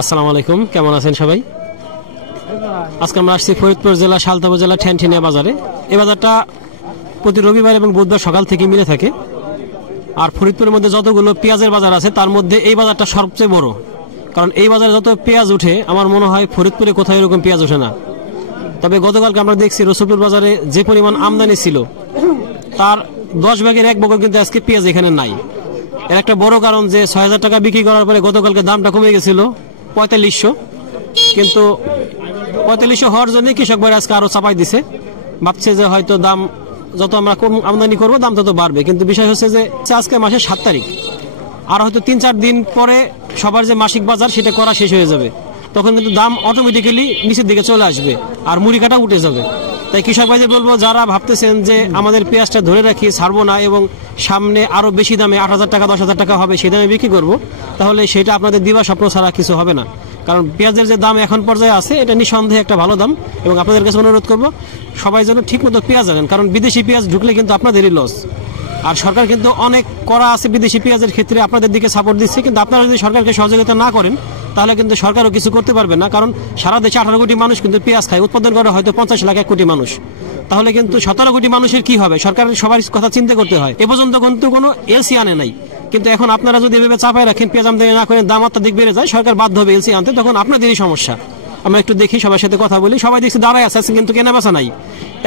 আসসালামু আলাইকুম, কেমন আছেন সবাই? আজকে আমরা আসছি ফরিদপুর জেলা সালতা উপজেলা ঠ্যানঠেনিয়া বাজারে। এই বাজারটা প্রতি রবিবার এবং বুধবার সকাল থেকে মিলে থাকে। আর ফরিদপুরের মধ্যে যতগুলো পেঁয়াজের বাজার আছে তার মধ্যে এই বাজারটা সবচেয়ে বড়, কারণ এই বাজারে যত পেঁয়াজ উঠে আমার মনে হয় ফরিদপুরে কোথাও এরকম পেঁয়াজ ওঠে না। তবে গতকালকে আমরা দেখছি রসুলপুর বাজারে যে পরিমাণ আমদানি ছিল তার 10 ভাগের 1 ভাগ কিন্তু আজকে পেঁয়াজ এখানে নাই। এর একটা বড় কারণ যে 6000 টাকা বিক্রি করার পরে গতকালকে দামটা কমে গেছিল 4500, কিন্তু 4500 হওয়ার জন্য কৃষক ভাই আজকে আরো চাপাই দিছে, ভাবছে যে হয়তো দাম যত আমরা কম আমদানি করবো দাম তত বাড়বে। কিন্তু বিষয় হচ্ছে যে আজকে মাসের 7 তারিখ, আর হয়তো 3-4 দিন পরে সবার যে মাসিক বাজার সেটা করা শেষ হয়ে যাবে, তখন কিন্তু দাম অটোমেটিক্যালি নিচের দিকে চলে আসবে আর মুড়ি কাটা উঠে যাবে। তাই কৃষক ভাইদের বলবো, যারা ভাবতেছেন যে আমাদের পেঁয়াজটা ধরে রাখি ছাড়বো না এবং সামনে আরো বেশি দামে 8000 টাকা 10,000 টাকা হবে সেই দামে বিক্রি করবো, তাহলে সেটা আপনাদের দিবা স্বপ্ন ছাড়া কিছু হবে না। কারণ পেঁয়াজের যে দাম এখন পর্যায়ে আছে এটা নিঃসন্দেহে একটা ভালো দাম, এবং আপনাদের কাছে অনুরোধ করবো সবাই যেন ঠিক মতো পেঁয়াজ আনেন, কারণ বিদেশি পেঁয়াজ ঢুকলে কিন্তু আপনাদেরই লস। আর সরকার কিন্তু অনেক করা আছে বিদেশি পেঁয়াজের ক্ষেত্রে, আপনাদের দিকে সাপোর্ট দিচ্ছে, কিন্তু আপনারা যদি সরকারকে সহযোগিতা না করেন তাহলে কিন্তু সরকারও কিছু করতে পারবে না। কারণ সারা দেশে 18 কোটি মানুষ কিন্তু পেঁয়াজ খায়, উৎপাদন করে হয়তো 50 লাখ 1 কোটি মানুষ, তাহলে কিন্তু 17 কোটি মানুষের কি হবে? সরকারের সবার কথা চিন্তা করতে হয়। এ পর্যন্ত কিন্তু কোনো এলসি আনে নাই, কিন্তু এখন আপনারা যদি এভাবে চাপায় রাখেন, পেঁয়াজ আমদানি না করেন, দাম অত্যাধিক বেড়ে যায়, সরকার বাধ্য হবে এলসি আনতে, তখন আপনাদেরই সমস্যা। আমরা একটু দেখি, সবার সাথে কথা বলি। সবাই দেখছি দাঁড়ায় আছে, কিন্তু কেনা বেচা নাই,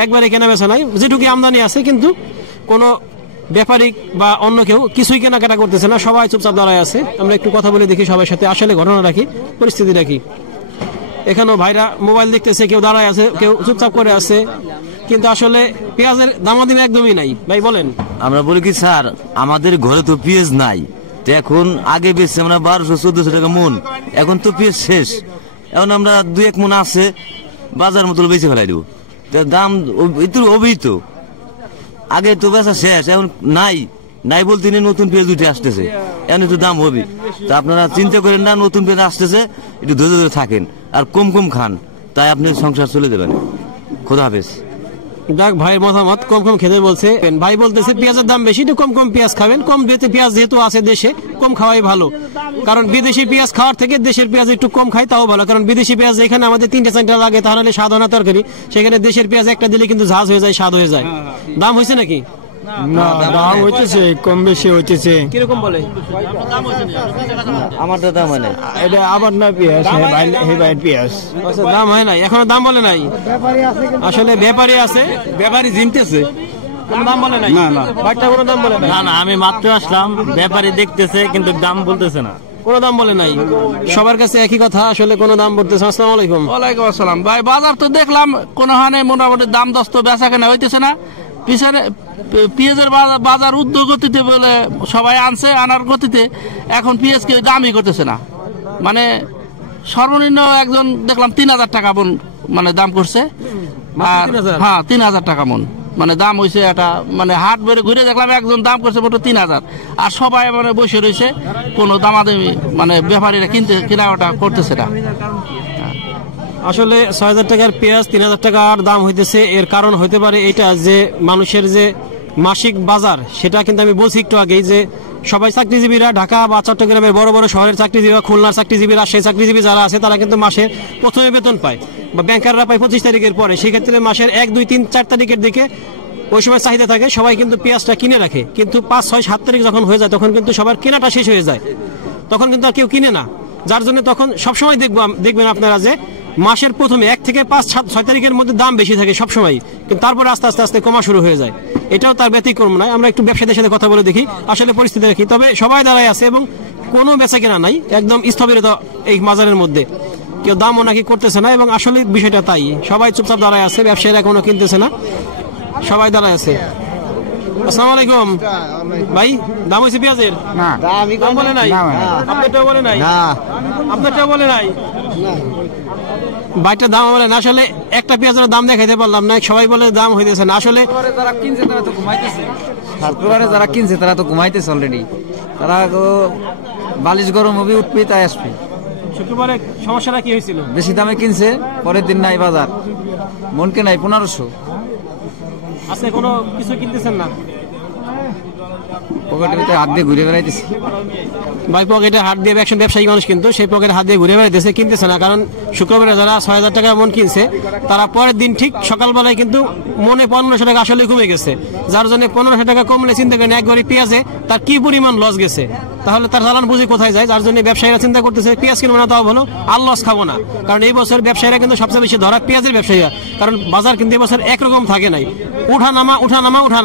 একবারে কেনা বেচা নাই। যেটুকু আমদানি আছে কিন্তু কোনো ব্যাপারিক বা অন্য কেউ কিছুই কেনাকাটা করতেছে না, সবাই চুপচাপ দাঁড়ায় আছে। আমরা একটু কথা বলে দেখি সবার সাথে, আসলে ঘটনা রাখি, পরিস্থিতি রাখি। এখানেও ভাইরা মোবাইল দেখতেছে, কেউ দাঁড়ায় আছে, কেউ চুপচাপ করে আছে, কিন্তু আসলে পেঁয়াজের দামাদামি একদমই নাই। ভাই বলেন। আমরা বলি কি স্যার, আমাদের ঘরে তো পেঁয়াজ নাই, তো এখন আগে বেচছি আমরা 1200-1400 টাকা মন, এখন তো পেঁয়াজ শেষ, এখন আমরা 2-1 মন আছে বাজার মতো বেঁচে ফেলাই দেবো, দাম একটু হবেই তো। আগে তো বেচা শেষ, এখন নাই নাই বলতে নতুন পেঁয়াজ উঠে আসতেছে, এখন একটু দাম হবে। তা আপনারা চিন্তা করেন না, নতুন পেঁয়াজ আসতেছে, একটু ধৈর্য ধরে থাকেন আর কম কম খান, তাই আপনি সংসার চলে যাবেন। খোদা হাফেজ। যাক, ভাইয়ের মতামত, কম কম খেতে বলছে। ভাই বলতেছে পেঁয়াজের দাম বেশি, কম কম পেঁয়াজ খাবেন। কম বেতে পেঁয়াজ যেহেতু আছে দেশে, কম খাওয়াই ভালো, কারণ বিদেশি পেঁয়াজ খাওয়ার থেকে দেশের পেঁয়াজ একটু কম খাই তাও ভালো। কারণ বিদেশি পেঁয়াজ এখানে আমাদের 3-4টা লাগে, তাহলে স্বাদ হয় না তরকারি, সেখানে দেশের পেঁয়াজ একটা দিলে কিন্তু ঝাঁজ হয়ে যায়, স্বাদ হয়ে যায়। দাম হয়েছে নাকি? না, দাম হইতেছে, কম বেশি হইতেছে। কিরকম বলে? আমার তো দাম হয় না, এটা আবার না পেঁয়াজ, পেঁয়াজ দাম হয় নাই, এখনো দাম বলে নাই। আসলে ব্যাপারী আছে, ব্যাপারী জিনতেছে, দাম বলে নাই। না না, বাচ্চা কোনো দাম বলে নাই। না, আমি মাত্র আসলাম, ব্যাপারী দেখতেছে কিন্তু দাম বলতেছে না, কোনো দাম বলে নাই। সবার কাছে একই কথা, আসলে কোনো দাম বলতেছে। আসসালামু আলাইকুম। ওয়ালাইকুম আসসালাম। ভাই, বাজার তো দেখলাম কোন হানে মোটামুটি দাম দস্ত বেচা কেনা হইতেছে না। পিছনে পেঁয়াজের বাজার উদ্যোগ গতিতে বলে সবাই আনছে, আনার গতিতে এখন পেঁয়াজ কেউ দামই করতেছে না। মানে সর্বনিম্ন একজন দেখলাম 3000 টাকা মন মানে দাম করছে, আর হ্যাঁ 3000 টাকা মন মানে দাম হয়েছে। একটা মানে হাট বেড়ে ঘুরে দেখলাম একজন দাম করছে মোট 3000, আর সবাই মানে বসে রয়েছে, কোনো দামাদামি মানে ব্যাপারীরা কেনাটা করতেছে না। আসলে 6000 টাকার পেঁয়াজ 3000 টাকার দাম হইতেছে, এর কারণ হইতে পারে এটা যে মানুষের যে মাসিক বাজার, সেটা কিন্তু আমি বলছি একটু আগেই যে সবাই চাকরিজীবীরা ঢাকা বা চট্টগ্রামের বড় বড় শহরের চাকরিজীবী, খুলনার চাকরিজীবী, রাজশাহী চাকরিজীবী যারা আছে তারা কিন্তু মাসের প্রথমে বেতন পায়, বা ব্যাংকাররা পায় 25 তারিখের পরে। সেক্ষেত্রে মাসের 1, 2, 3, 4 তারিখের দিকে ওই সময় চাহিদা থাকে, সবাই কিন্তু পেঁয়াজটা কিনে রাখে। কিন্তু 5, 6, 7 তারিখ যখন হয়ে যায় তখন কিন্তু সবার কেনাটা শেষ হয়ে যায়, তখন কিন্তু আর কেউ কিনে না। যার জন্য তখন সবসময় দেখবেন আপনারা যে মাসের প্রথমে 1 থেকে 5, 7, 6 তারিখের মধ্যে দাম বেশি থাকে সবসময়, কিন্তু তারপরে আস্তে আস্তে আস্তে কমা শুরু হয়ে যায়। এটাও তার ব্যতিক্রম নয়। আমরা একটু ব্যবসায়ীদের সাথে কথা বলে দেখি আসলে পরিস্থিতি দেখি। তবে সবাই দাঁড়ায় আছে এবং কোনো বেচা কেনা নাই, একদম স্থবিরতা এই বাজারের মধ্যে, কেউ দামও নাকি করতেছে না, এবং আসলে বিষয়টা তাই, সবাই চুপচাপ দাঁড়ায় আছে, ব্যবসায়ীরা কোনো কিনতেছে না, সবাই দাঁড়ায় আছে। আসসালামু আলাইকুম ভাই, দাম হয়েছে পেঁয়াজের? না, দাম বলে নাই, আপনারটাও বলে নাই, আপনারটাও বলে নাই, বাইটার দাম বলে না। আসলে একটা পেঁয়াজের দাম দেখাইতে পারলাম না, সবাই বলে দাম হইতেছে না। আসলে যারা কিনছে তারা তো ঘুমাইতেছে, শুক্রবারে যারা কিনছে তারা তো ঘুমাইতেছে অলরেডি, তারা বালিশ গরম হবে, উঠবে তাই আসবে। শুক্রবারে সমস্যাটা কি হয়েছিল? বেশি দামে কিনছে, পরের দিন নাই বাজার, মনকে নাই 1500। আচ্ছা, কোনো কিছু কিনতেছেন না? পকেটের ভিতরে হাত দিয়ে ঘুরে বেড়াইতেছি। ভাই পকেটে হাত দিয়ে একজন ব্যবসায়ী মানুষ কিন্তু সেই পকেটে হাত দিয়ে ঘুরে বেড়াইতেছে, কিনতেছে না। কারণ শুক্রবারে যারা 6,000 টাকা মন কিনছে তারা পরের দিন ঠিক সকালবেলায় কিন্তু মনে 1500 টাকা আসলে কমে গেছে, যার জন্য 1500 টাকা কমলে চিন্তা করেন একবারই পেঁয়াজে তার কি পরিমাণ লস গেছে, তাহলে তার চালান বুঝি কোথায় যায়। যার জন্য ব্যবসায়ীরা চিন্তা করতেছে পেঁয়াজ কিনবো না, তাও ভালো আর লস খাবো না। কারণ এই বছর ব্যবসায়ীরা কিন্তু সবচেয়ে বেশি ধরা পেঁয়াজের ব্যবসায়ীরা, কারণ বাজার কিন্তু এবছর একরকম থাকে নাই, উঠা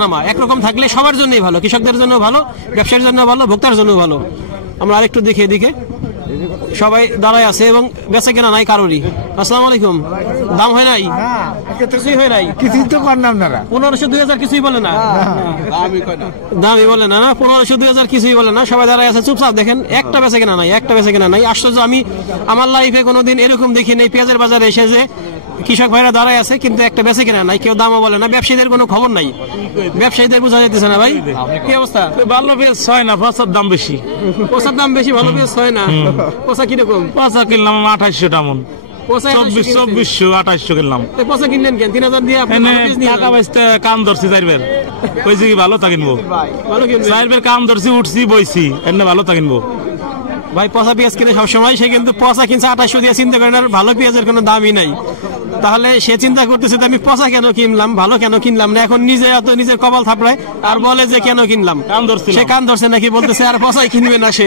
নামা একরকম থাকলে সবার জন্যই ভালো, কৃষকদের জন্য ভালো, ব্যবসায়ীর জন্য ভালো, ভোক্তার জন্য ভালো। আমরা আরেকটু দেখি এদিকে সবাই দাঁড়ায় আছে এবং বেচা কেনা নাই কারোরই। আসসালামু আলাইকুম। দাম হয় নাই, কিছুই হয় নাই, কিছুই তো করলাম না 1500 2000 কিছুই বলে না, দামই বলে না, 1500 2000 কিছুই বলে না। সবাই দাঁড়ায় আছে চুপচাপ, দেখেন একটা বেচা কেনা নাই, একটা বেচা কেনা নাই। আশ্চর্য, আমি আমার লাইফে কোনোদিন এরকম দেখি নাই পেঁয়াজের বাজারে এসে যে কৃষক ভাইরা দাঁড়ায় আছে কিন্তু একটা বেচা কেনা নাই, কেউ দামও বলে না, ব্যবসায়ীদের কোনো খবর নাই, ব্যবসায়ীদের বোঝা যাইতেছে না। ভাই কি অবস্থা? ভালো পেঁয়াজ হয় না, পচার দাম বেশি। পচার দাম বেশি, ভালো পেঁয়াজ হয় না। পচা কিরকম? পচা কিনলাম 2800 টামন, 2400 2800 কিনলাম। পচা কিনলেন কেন? 3000 দিয়ে টাকা বেচতে কাম ধরছি চারবার, কইছি কি ভালো তা কিনবো, ভালো কিনবেন। চারবার কাম ধরছি, উঠছি বইছি, এমনি ভালো তা কিনবো। ভাই পচা পেঁয়াজ কিনে সবসময় সে কিন্তু পচা কিনছে 2800 দিয়ে, চিন্তা করেন আর ভালো পেঁয়াজের কোনো দামই নাই। তাহলে সে চিন্তা করতেছে আমি পচা কেন কিনলাম, ভালো কেন কিনলাম না। এখন নিজে এত নিজের কপাল থাপড়ায় আর বলে যে কেন কিনলাম, সে কান ধরছে নাকি বলতেছে আর পচাই কিনবে না সে,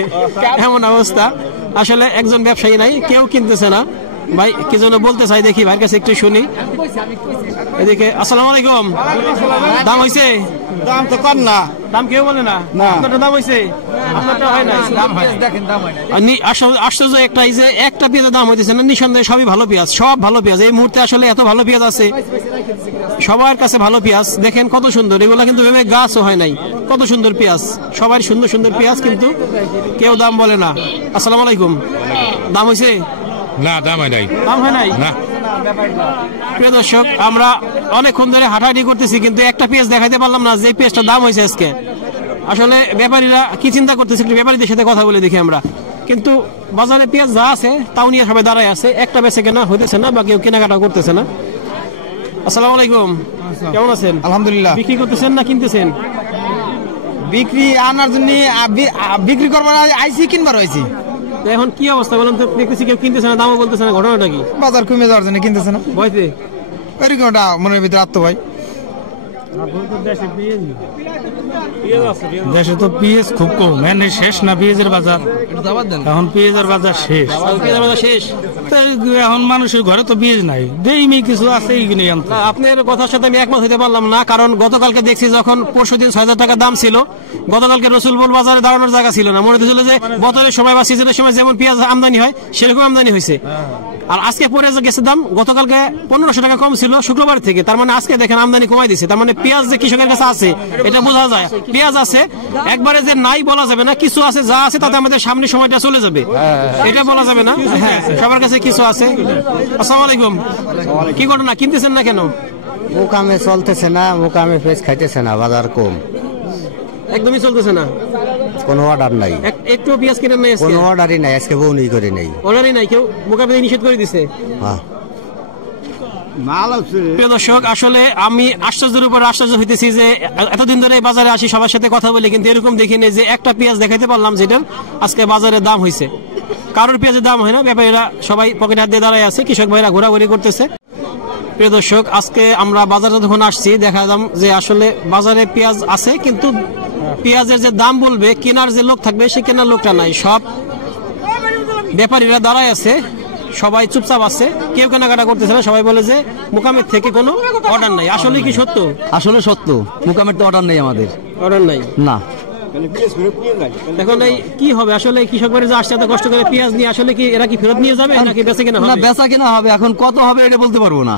এমন অবস্থা। আসলে একজন ব্যবসায়ী নাই, কেউ কিনতেছে না। ভাই কি জন্য বলতে চাই দেখি, ভাইয়ের কাছে একটু শুনি। এদিকে আসসালামু আলাইকুম। দাম হয়েছে? দাম তো কম না, দাম কেউ বলে না, আপনারটা দাম হয়েছে, আপনারটা হয় না। আশ্চর্য একটাই যে একটা পেঁয়াজের দাম হইতেছে না, নিঃসন্দেহে সবই ভালো পেঁয়াজ, সব ভালো পেঁয়াজ। এই মুহূর্তে আসলে এত ভালো পেঁয়াজ আছে সবার কাছে, ভালো পেঁয়াজ দেখেন কত সুন্দর, এগুলা কিন্তু ভেবে গাছও হয় নাই, কত সুন্দর পেঁয়াজ, সবার সুন্দর সুন্দর পেঁয়াজ, কিন্তু কেউ দাম বলে না। আসসালামু আলাইকুম। দাম হয়েছে? না, দাম হয় নাই, দাম হয় নাই। না। প্রিয় দর্শক, আমরা অনেকক্ষণ ধরে হাঁটাহাঁটি করতেছি কিন্তু একটা পেঁয়াজ দেখাইতে পারলাম না যে পেঁয়াজটার দাম হয়েছে আজকে। আসলে ব্যাপারীরা কি চিন্তা করতেছে, একটু ব্যাপারীদের সাথে কথা বলে দেখি আমরা। কিন্তু বাজারে পেঁয়াজ যা আছে তাও নিয়ে সবাই দাঁড়ায় আছে, একটা বেচে কেনা হইতেছে না বা কেউ কেনাকাটা করতেছে না। আসসালামু আলাইকুম, কেমন আছেন? আলহামদুলিল্লাহ। বিক্রি করতেছেন না কিনতেছেন? বিক্রি আনার জন্য বিক্রি করবার আইসি, কিনবার হয়েছি। এখন কি অবস্থা বলুন তো? দেখতেছি কেউ কিনতেছে না, দামও বলতেছে না, ঘটনাটা কি? বাজার কমে যাওয়ার জন্য কিনতেছে না, ভয়তে। এরকম একটা মনের ভিতরে আত্ম ভাই। দেশে তো পেঁয়াজ খুব কম, মানে শেষ না পেঁয়াজের বাজার, এখন পেঁয়াজের বাজার শেষ, পেঁয়াজের বাজার শেষ। এখন মানুষের ঘরে তো পেঁয়াজ নাই, দেইমি কিছু আছে এইগুলো আনতে। আপনার কথার সাথে আমি একমত হতে পারলাম না, কারণ গতকালকে দেখছি যখন পরশুদিন 6,000 টাকা দাম ছিল, গতকালকে রসুলপুর বাজারে দাঁড়ানোর জায়গা ছিল না, মনে হচ্ছিল যে বছরের সময় বা সিজনের সময় যেমন পেঁয়াজ আমদানি হয় সেরকম আমদানি হয়েছে। আর আজকে পরে গেছে দাম, গতকালকে 1500 টাকা কম ছিল শুক্রবার থেকে, তার মানে আজকে দেখেন আমদানি কমাই দিছে, তার মানে পেঁয়াজ যে কৃষকের কাছে আছে এটা বোঝা যায়। পেঁয়াজ আছে, একবারে যে নাই বলা যাবে না, কিছু আছে, যা আছে তাতে আমাদের সামনে সময়টা চলে যাবে, এটা বলা যাবে না। হ্যাঁ, সবার কাছে কিছু আছে। আসসালামু আলাইকুম। কি ঘটনা, কিনতেছেন না কেন? মুকামে চলতেছে না, মুকামে পেঁয়াজ খাইতেছে না, বাজার কম, একদমই চলতেছে না, কোনো অর্ডার নাই, একটু পেঁয়াজ কিনেন নাই আজকে? কোনো অর্ডারই নাই আজকে, বউনি করে নেই, অর্ডারই নাই, কেউ মোকাবিলা নিষেধ করে দিছে। হ্যাঁ। প্রিয় দর্শক, আসলে আমি আশ্চর্যের উপর আশ্চর্য হইতেছি যে এতদিন ধরে এই বাজারে আসি, সবার সাথে কথা বলে, কিন্তু এরকম দেখিনি যে একটা পেঁয়াজ দেখাইতে পারলাম যেটার আজকে বাজারে দাম হয়েছে। কারোর পেঁয়াজের দাম হয় না, ব্যাপারীরা সবাই পকেট হাত দিয়ে দাঁড়ায় আছে, কৃষক ভাইরা ঘোরাঘুরি করতেছে। প্রিয় দর্শক, আজকে আমরা বাজারে যখন আসছি দেখালাম যে আসলে বাজারে পেঁয়াজ আছে, কিন্তু পেঁয়াজের যে দাম বলবে, কেনার যে লোক থাকবে সে কেনার লোকটা নাই, সব ব্যাপারীরা দাঁড়ায় আছে, সবাই চুপচাপ আছে, কেউ কেনাকাটা করতেছে না, সবাই বলে যে মুকামের থেকে কোনো অর্ডার নাই। আসলে কি সত্য? আসলে সত্য, মুকামের তো অর্ডার নেই আমাদের, অর্ডার নাই না। এখন এই কি হবে আসলে, কৃষক ভাইরা যে আসছে এত কষ্ট করে পেঁয়াজ নিয়ে, আসলে কি এরা কি ফেরত নিয়ে যাবে নাকি বেচে কেনা হবে? বেচা কেনা হবে, এখন কত হবে এটা বলতে পারবো না,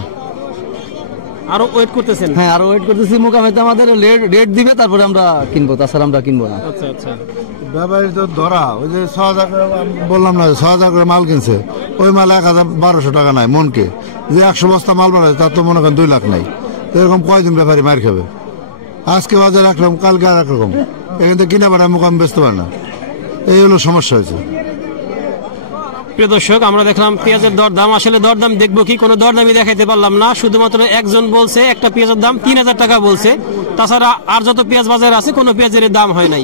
আরো ওয়েট করতেছেন? হ্যাঁ, আরো ওয়েট করতেছি, মুকামেতে আমাদের রেট দিবে, তারপরে আমরা কিনবো, তাছাড়া আমরা কিনবো না। আচ্ছা আচ্ছা। ব্যাপারী তো ধরা, ওই যে 6,000 বললাম না, 6,000 করে মাল কিনছে, ওই মাল 1,1200 টাকা নাই মনকে, যে 100 বস্তা মাল বাড়ায় তার তো মনে করেন 2 লাখ নাই। এরকম কয়দিন ব্যাপারী মার খাবে? আজকে বাজার একরকম, কালকে আর একরকম, এখান থেকে কিনা বাড়ায় মুকাম বেচতে পারে না, এই হলো সমস্যা হয়েছে। প্রিয় দর্শক, আমরা দেখলাম পেঁয়াজের দরদাম। আসলে দরদাম দেখবো কি, কোনো দরদামই দেখাইতে পারলাম না। শুধুমাত্র একজন বলছে একটা পেঁয়াজের দাম 3000 টাকা বলছে, তাছাড়া আর যত পেঁয়াজ বাজারে আছে কোনো পেঁয়াজের দাম হয় নাই।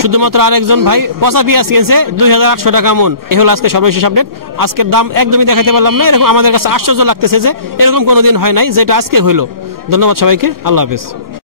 শুধুমাত্র আরেকজন ভাই পচা পেঁয়াজ কিনছে 2800 টাকা মন। এই হলো আজকে সর্বশেষ আপডেট। আজকের দাম একদমই দেখাইতে পারলাম না। এরকম আমাদের কাছে আশ্চর্য লাগতেছে যে এরকম কোনোদিন হয় নাই যেটা আজকে হইলো। ধন্যবাদ সবাইকে, আল্লাহ হাফেজ।